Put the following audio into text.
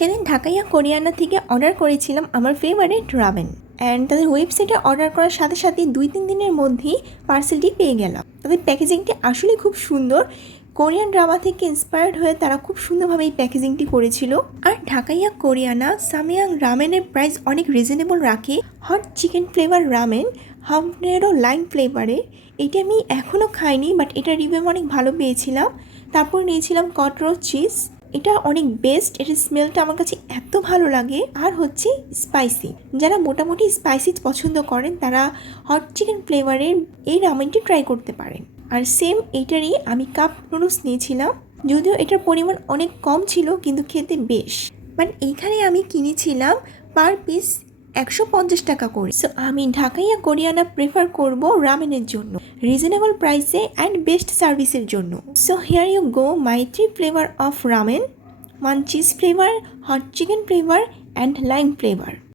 সেদিন ঢাকাইয়া কোরিয়ানা থেকে অর্ডার করেছিলাম আমার ফেভারিট রামেন, অ্যান্ড তাদের ওয়েবসাইটে অর্ডার করার সাথে সাথে 2-3 দিনের মধ্যেই পার্সেলটি পেয়ে গেলাম। তাদের প্যাকেজিংটি আসলে খুব সুন্দর। কোরিয়ান ড্রামা থেকে ইন্সপায়ার্ড হয়ে তারা খুব সুন্দরভাবে এই প্যাকেজিংটি করেছিল। আর ঢাকাইয়া কোরিয়ানা সামিয়াং রামেনের প্রাইস অনেক রিজনেবল রাখে। হট চিকেন ফ্লেভার রামেন, হাবনেরো লাইম ফ্লেভারের। এটি আমি এখনও খাইনি, বাট এটা রিভিউ অনেক ভালো পেয়েছিলাম। তারপর নিয়েছিলাম কটরো চিজ, এটা অনেক বেস্ট, এটার স্মেলটা আমার কাছে এত ভালো লাগে। আর হচ্ছে স্পাইসি, যারা মোটামুটি স্পাইসি পছন্দ করেন তারা হট চিকেন ফ্লেভারের এই রামেনটি ট্রাই করতে পারেন। আর সেম এইটারই আমি কাপ নুডলস নিয়েছিলাম, যদিও এটার পরিমাণ অনেক কম ছিল কিন্তু খেতে বেশ। বাট এইখানে আমি কিনেছিলাম পার পিস 150 টাকা করে। সো আমি ঢাকাইয়া কোরিয়ানা প্রেফার করব রামেনের জন্য, রিজনেবল প্রাইসে অ্যান্ড বেস্ট সার্ভিসের জন্য। So here you go my 3 flavour of ramen, 1 cheese flavour, hot chicken flavour and lime flavour.